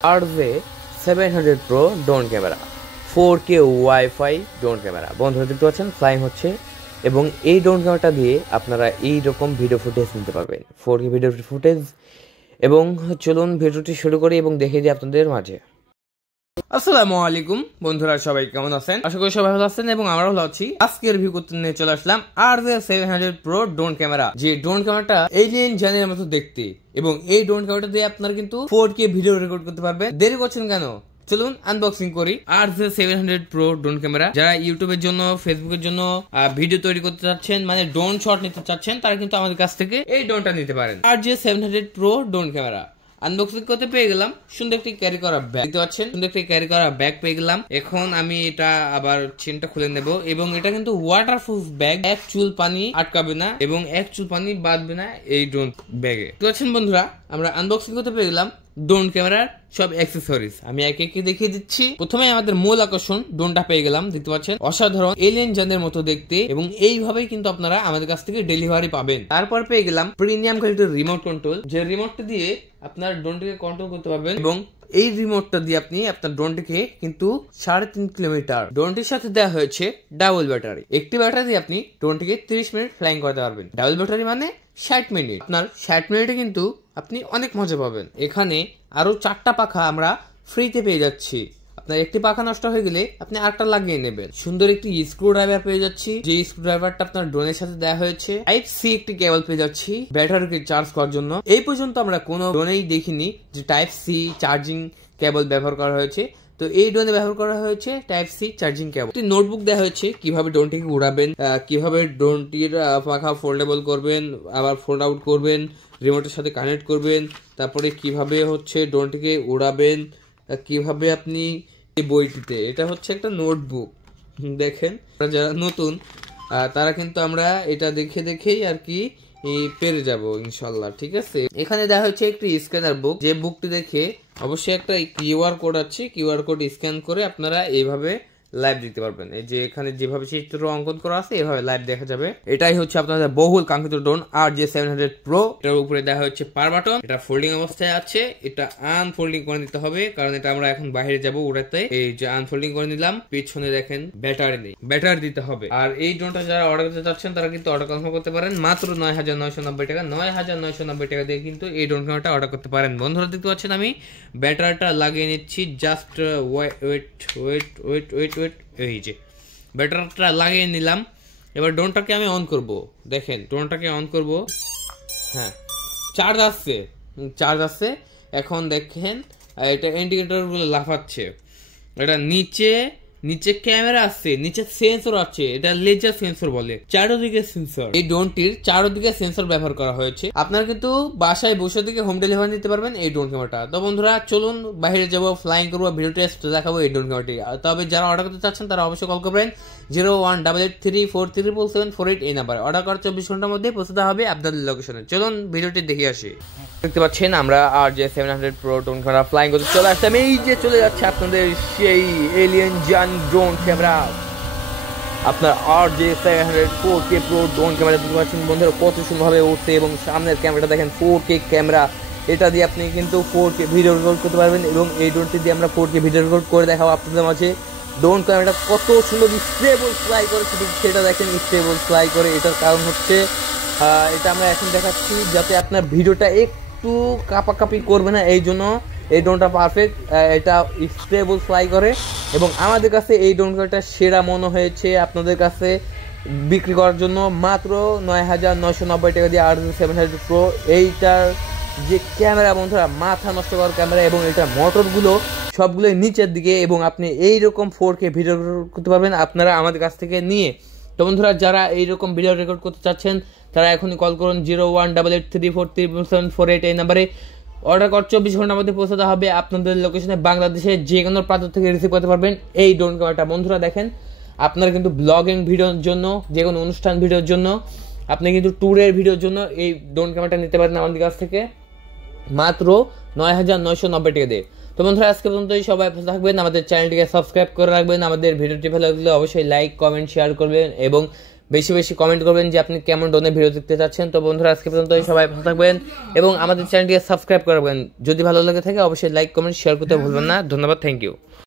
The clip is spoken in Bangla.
RJ700 Pro drone camera 4K wifi drone camera. বন্ধুরা দেখতে পাচ্ছেন ফ্লাইং হচ্ছে এবং এই ড্রোন ক্যামেরাটা দিয়ে আপনারা এই রকম ভিডিও ফুটেজ নিতে পারবেন, 4K ভিডিও ফুটেজ। এবং চলুন ভিডিওটি শুরু করি এবং দেখে দিই আপনাদের মাঝে। আসসালামু আলাইকুম বন্ধুরা, সবাই কেমন আছেন? আশা করি সবাই ভালো আছেন এবং আমরাও ভালো আছি। আজকের রিভিউ করতে নিয়ে চলে আসলাম RJ700 Pro ড্রোন ক্যামেরা। যে ড্রোন ক্যামেরাটা এলিয়েন জানের মতো দেখতে এবং এই ড্রোন ক্যামেরাটা দিয়ে আপনারা কিন্তু 4K ভিডিও রেকর্ড করতে পারবেন। দেরি করছেন কেন? চলুন আনবক্সিং করি RJ700 Pro ড্রোন ক্যামেরা। যারা ইউটিউবের জন্য, ফেসবুকের জন্য ভিডিও তৈরি করতে চাচ্ছেন, মানে ড্রোন শট নিতে চাচ্ছেন, তারা কিন্তু আমাদের কাছ থেকে এই ড্রোনটা নিতে পারেন। RJ700 Pro drone camera unboxing করতে পেয়ে গেলাম। সুন্দর একটি ক্যারি করা ব্যাগ দেখতে পাচ্ছেন, সুন্দর একটি ক্যারি করা ব্যাগ পেয়ে গেলাম। এখন আমি এটা আবার চেনটা খুলে নেব এবং এটা কিন্তু ওয়াটারপ্রুফ ব্যাগ, এক চুল পানি আটকাবে না এবং এক চুল পানি বাঁধবে না এই ড্রোন ব্যাগে। দেখতে পাচ্ছেন বন্ধুরা, আমরা আনবক্সিং করতে পেয়ে গেলাম ড্রোন ক্যামেরার সব অ্যাক্সেসরিজ। আমি একে একে দেখিয়ে দিচ্ছি। প্রথমে আমাদের মূল আকর্ষণ ড্রোনটা পেয়ে গেলাম। দেখতে পাচ্ছেন অসাধারণ এলিয়েন জানের মতো দেখতে এবং এইভাবেই কিন্তু আপনারা আমাদের কাছ থেকে ডেলিভারি পাবেন। তারপর পেয়ে গেলাম প্রিমিয়াম কোয়ালিটির রিমোট কন্ট্রোল, যে রিমোটটা দিয়ে আপনার ড্রোনটিকে কন্ট্রোল করতে পারবেন এবং এই রিমোটটা দিয়ে আপনি আপনার ড্রোনটিকে কিন্তু 3.5 কিলোমিটার। ড্রোনটির সাথে দেওয়া হয়েছে ডাবল ব্যাটারি। একটি ব্যাটারি দিয়ে আপনি ড্রোনটিকে 30 মিনিট ফ্লাইং করতে পারবেন। ডাবল ব্যাটারি মানে 60 মিনিট। আপনার 60 মিনিটে কিন্তু আপনি অনেক মজা পাবেন। এখানে আরো 4টা পাখা আমরা ফ্রিতে পেয়ে যাচ্ছি। আপনার একটি পাখা নষ্ট হয়ে গেলে আপনি আরেকটা লাগিয়ে নেবেন। সুন্দর একটি স্ক্রু ড্রাইভার পেয়ে যাচ্ছি, যে স্ক্রু ড্রাইভারটা আপনার ড্রোনের সাথে দেওয়া হয়েছে। Type-C একটি কেবল পেয়ে যাচ্ছি ব্যাটারিকে চার্জ করার জন্য। এই পর্যন্ত আমরা কোনো ড্রোনেই দেখিনি যে Type-C চার্জিং কেবল ব্যবহার করা হয়েছে। তো এই ড্রোনে ব্যবহার করা হয়েছে Type-C চার্জিং কেবল। একটি নোটবুক দেওয়া হয়েছে কিভাবে ড্রোনটিকে উড়াবেন, কিভাবে ড্রোনটির পাখা ফোল্ডেবল করবেন, আবার ফোল্ড আউট করবেন, রিমোটের সাথে কানেক্ট করবেন, তারপরে কিভাবে হচ্ছে ড্রোনটিকে উড়াবেন, কিভাবে আপনি এই বইটিতে, এটা হচ্ছে একটা নোটবুক। দেখেন যারা নতুন তারা কিন্তু আমরা এটা দেখে দেখেই আর কি পেরে যাব ইনশাল্লাহ। ঠিক আছে, এখানে দেওয়া হচ্ছে একটি স্ক্যানার বুক, যে বুকটি দেখে অবশ্যই একটা কিউআর কোড আছে, কিউআর কোড স্ক্যান করে আপনারা এইভাবে লাইভ দেখতে পারবেন। এই যে এখানে যেভাবে চিত্র অঙ্কন করা আছে এভাবে লাইভ দেখা যাবে। এটাই হচ্ছে আপনাদের বহুল কাঙ্ক্ষিত ড্রোন RJ700 Pro। এটার উপরে দেওয়া হচ্ছে পাওয়ার বাটন। এটা ফোল্ডিং অবস্থায় আছে, এটা আনফোল্ডিং করে নিতে হবে কারণ এটা আমরা এখন বাইরে যাব উড়াতে। এই যে আনফোল্ডিং করে নিলাম, পিছনে দেখেন ব্যাটারি নেই, ব্যাটারি দিতে হবে। আর এই ড্রোনটা যারা অর্ডার করতে চাচ্ছেন তারা কিন্তু অর্ডার কনফার্ম করতে পারেন মাত্র 9,990 টাকা। 9,990 টাকা দিয়ে কিন্তু এই ড্রোন ক্যামেরাটা অর্ডার করতে পারেন। বন্ধুরা দেখতে পাচ্ছেন আমি ব্যাটারিটা লাগিয়ে নিচ্ছি। Just wait. এই যে ব্যাটারিটা লাগিয়ে নিলাম। এবার ড্রোনটাকে আমি অন করব। দেখেন ড্রোনটাকে অন করব। হ্যাঁ, চার্জ আসছে। এখন দেখেন এটা ইন্ডিকেটর গুলো লাফাচ্ছে। এটা নিচে ক্যামেরা আছে, নিচে সেন্সর আছে, এটা লেজার সেন্সর বলে, চারদিকে সেন্সর। এই ড্রোনটির চারদিকে সেন্সর ব্যবহার করা হয়েছে। আপনারা কিন্তু বাসায় বসে থেকে হোম ডেলিভারি নিতে পারবেন এই ড্রোন ক্যামেরাটা। তো বন্ধুরা চলুন বাইরে যাবো, ফ্লাইং করবো, ভিডিও টেস্ট দেখাবো এই ড্রোন ক্যামেরাটি। তবে যারা অর্ডার করতে চাচ্ছেন তারা অবশ্যই কল করবেন 0188343748 এই নাম্বারে। অর্ডার করার 24 ঘন্টার মধ্যে পৌঁছাতে হবে আপনাদের লোকেশনে। চলুন ভিডিওটি দেখে আসি। দেখতে পাচ্ছেন আমরা RJ700 Pro drone camera flying করতে চলে আসলাম। এই যে চলে যাচ্ছে আপনাদের সেই এলিয়েন জান ড্রোন ক্যামেরা, আপনার RJ700 4K Pro drone camera. দেখতে পাচ্ছেন বন্ধুরা কত সুন্দরভাবে উঠছে এবং সামনের ক্যামেরাটা দেখেন 4K ক্যামেরা। এটা দিয়ে আপনি কিন্তু 4K ভিডিও রেকর্ড করতে পারবেন এবং এই ড্রোনটি দিয়ে আমরা 4K ভিডিও রেকর্ড করে দেখাবো আপনাদের মাঝে। ড্রোন ক্যামেরাটা কত সুন্দর স্টেবল ফ্লাই করে সেটা দেখেন, স্টেবল ফ্লাই করে। এটার কারণ হচ্ছে এটা আমরা এখন দেখাচ্ছি যাতে আপনার ভিডিওটা একটু কাঁপাকাঁপি করবে না, এই জন্য এই ড্রোনটা পারফেক্ট। এটা স্টেবল ফ্লাই করে এবং আমাদের কাছে এই ড্রোন ক্যামেরাটা সেরা মনে হয়েছে আপনাদের কাছে বিক্রি করার জন্য মাত্র 9,990 টাকা দিয়ে RJ700 Pro। এইটার যে ক্যামেরা বন্ধুরা মাথা নষ্ট করার ক্যামেরা এবং এটার মোটরগুলো সবগুলোই নিচের দিকে এবং আপনি এইরকম 4K ভিডিও করতে পারবেন আপনারা আমাদের কাছ থেকে নিয়ে। তো বন্ধুরা যারা এইরকম ভিডিও রেকর্ড করতে চাচ্ছেন তারা এখনই কল করুন 0188343748 এই নাম্বারে। অর্ডার কর 24 ঘন্টার মধ্যে পৌঁছাতে হবে আপনাদের লোকেশনে। বাংলাদেশে যে কোনো প্রান্ত থেকে রিসিভ করতে পারবেন এই ড্রোন ক্যামেরাটা। বন্ধুরা দেখেন আপনারা কিন্তু ব্লগিং ভিডিওর জন্য, যে কোনো অনুষ্ঠান ভিডিওর জন্য, আপনি কিন্তু ট্যুরের ভিডিওর জন্য এই ড্রোন ক্যামেরাটা নিতে পারেন আমাদের কাছ থেকে মাত্র 9,990 টাকা দিয়ে। তো বন্ধুরা আজকে পর্যন্তই, সবাই ভালো থাকবেন, আমাদের চ্যানেলটিকে সাবস্ক্রাইব করে রাখবেন, আমাদের ভিডিওটি ভালো লাগলে অবশ্যই লাইক, কমেন্ট, শেয়ার করবেন এবং বেশি বেশি কমেন্ট করবেন যে আপনি কেমন ড্রোনের ভিডিও দেখতে চাচ্ছেন। তো বন্ধুরা আজকে পর্যন্ত সবাই ভালো থাকবেন এবং আমাদের চ্যানেলটিকে সাবস্ক্রাইব করবেন। যদি ভালো লাগে থাকে অবশ্যই লাইক কমেন্ট শেয়ার করতে ভুলবেন না। ধন্যবাদ, থ্যাংক ইউ।